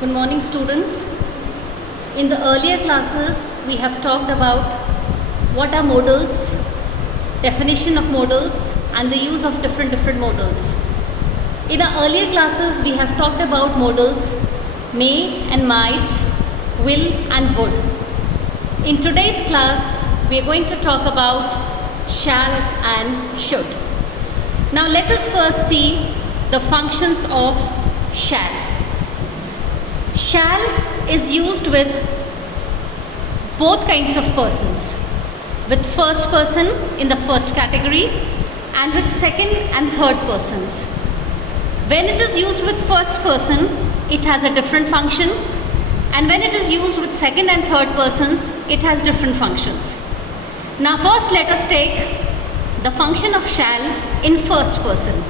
Good morning, students. In the earlier classes, we have talked about what are modals, definition of modals, and the use of different modals. In our earlier classes, we have talked about modals may and might, will and would. In today's class, we are going to talk about shall and should. Now let us first see the functions of shall. Shall is used with both kinds of persons, with first person in the first category and with second and third persons. When it is used with first person, it has a different function, and when it is used with second and third persons, it has different functions. Now first let us take the function of shall in first person.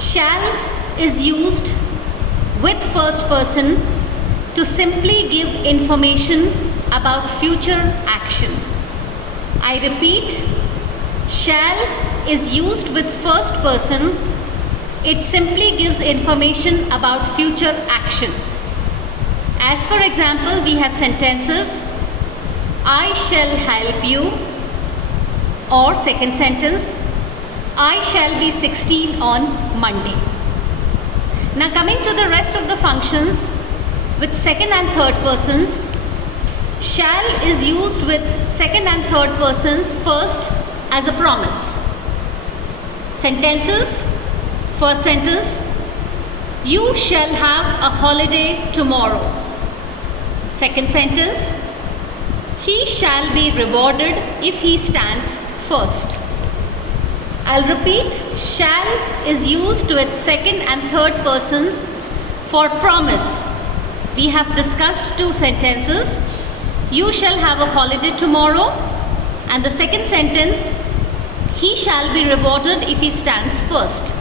Shall is used with first person to simply give information about future action. I repeat, shall is used with first person. It simply gives information about future action. As for example, we have sentences, I shall help you, or second sentence, I shall be 16 on Monday. Now coming to the rest of the functions with second and third persons, shall is used with second and third persons first as a promise. Sentences, first sentence, you shall have a holiday tomorrow. Second sentence, he shall be rewarded if he stands first. I'll repeat, shall is used with second and third persons for promise. We have discussed two sentences. You shall have a holiday tomorrow, and the second sentence, he shall be rewarded if he stands first.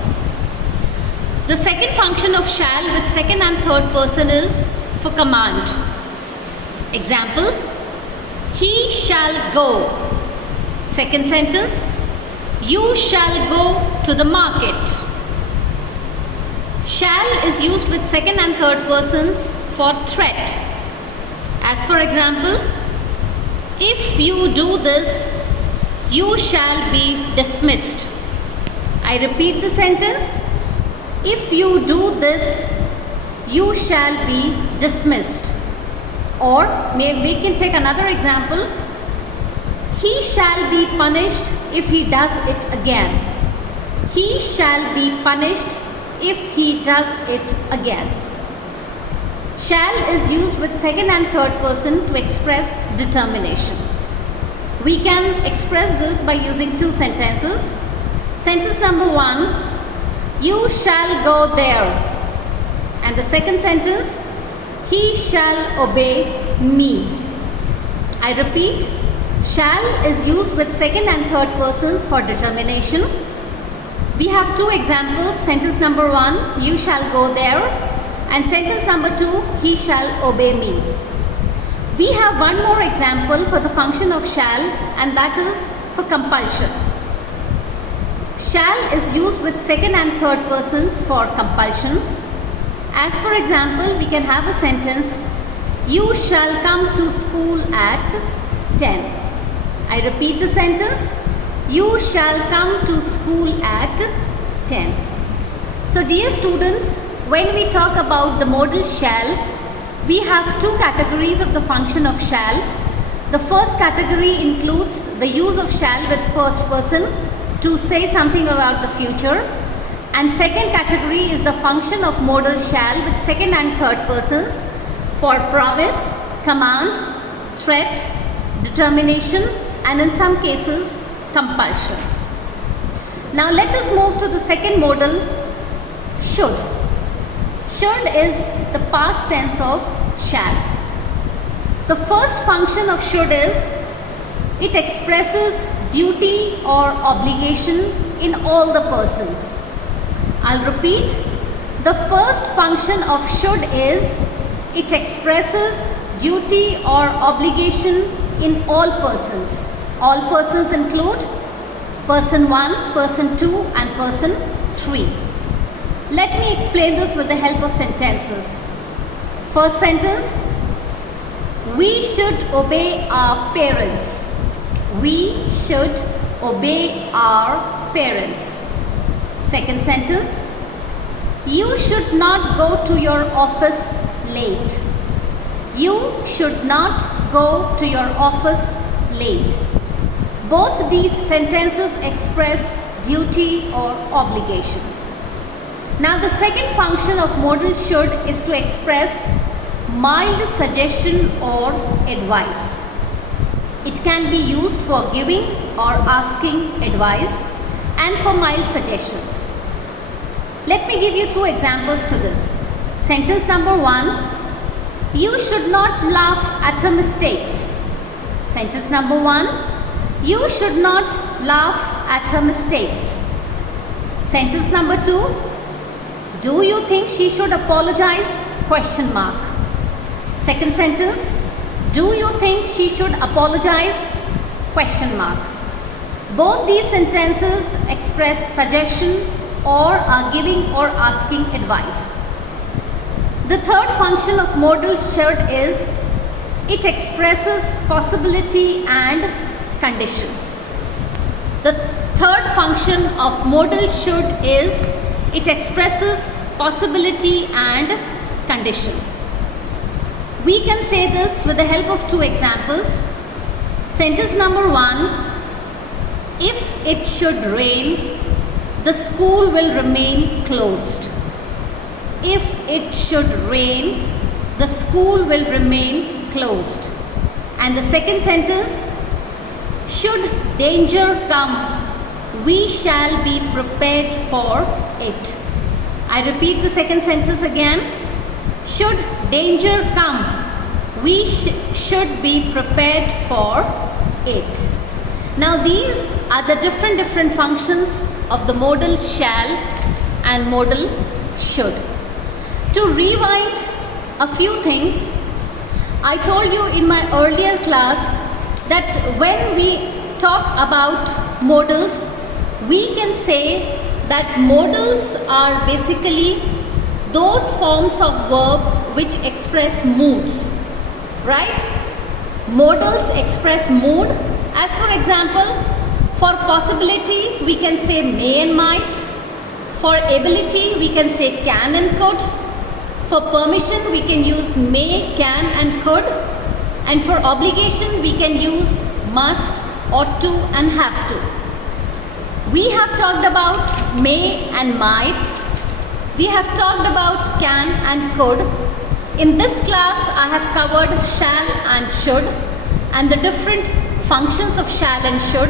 The second function of shall with second and third person is for command. Example, he shall go. Second sentence, you shall go to the market. Shall is used with second and third persons for threat. As for example, if you do this, you shall be dismissed. I repeat the sentence, if you do this, you shall be dismissed. Or maybe we can take another example, he shall be punished if he does it again. He shall be punished if he does it again. Shall is used with second and third person to express determination. We can express this by using two sentences. Sentence number one, you shall go there. And the second sentence, he shall obey me. I repeat, shall is used with second and third persons for determination. We have two examples. Sentence number one, you shall go there, and sentence number two, he shall obey me. We have one more example for the function of shall, and that is for compulsion. Shall is used with second and third persons for compulsion. As for example, we can have a sentence, you shall come to school at 10. I repeat the sentence, you shall come to school at 10. So dear students, when we talk about the modal shall, we have two categories of the function of shall. The first category includes the use of shall with first person to say something about the future. And second category is the function of modal shall with second and third persons for promise, command, threat, determination, and in some cases, compulsion. Now let us move to the second modal, should. Should is the past tense of shall. The first function of should is, it expresses duty or obligation in all the persons. I'll repeat, the first function of should is, it expresses duty or obligation in all persons. All persons include person 1, person 2 and person 3. Let me explain this with the help of sentences. First sentence, we should obey our parents. We should obey our parents. Second sentence, you should not go to your office late. You should not go to your office late. Both these sentences express duty or obligation. Now the second function of modal should is to express mild suggestion or advice. It can be used for giving or asking advice and for mild suggestions. Let me give you two examples to this. Sentence number 1, you should not laugh at her mistakes. Sentence number 1, you should not laugh at her mistakes. Sentence number 2, do you think she should apologize? Question mark. Second sentence, do you think she should apologize? Question mark. Both these sentences express suggestion or are giving or asking advice. The third function of modal should is it expresses possibility and condition. The third function of modal should is it expresses possibility and condition. We can say this with the help of two examples. Sentence number 1, if it should rain, the school will remain closed. If it should rain, the school will remain closed. And the second sentence, should danger come, we shall be prepared for it. I repeat the second sentence again. Should danger come, we should be prepared for it. Now these are the different functions of the modal shall and modal should. To rewind a few things, I told you in my earlier class that when we talk about modals, we can say that modals are basically those forms of verb which express moods, right? Modals express mood. As for example, for possibility we can say may and might. For ability we can say can and could. For permission we can use may, can and could. And for obligation we can use must, ought to and have to. We have talked about may and might. We have talked about can and could. In this class I have covered shall and should and the different functions of shall and should.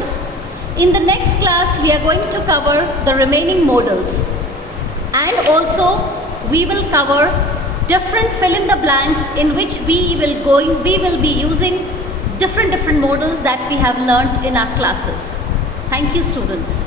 In the next class we are going to cover the remaining modals, and also we will cover different fill in the blanks in which we will be using different modals that we have learnt in our classes. Thank you, students.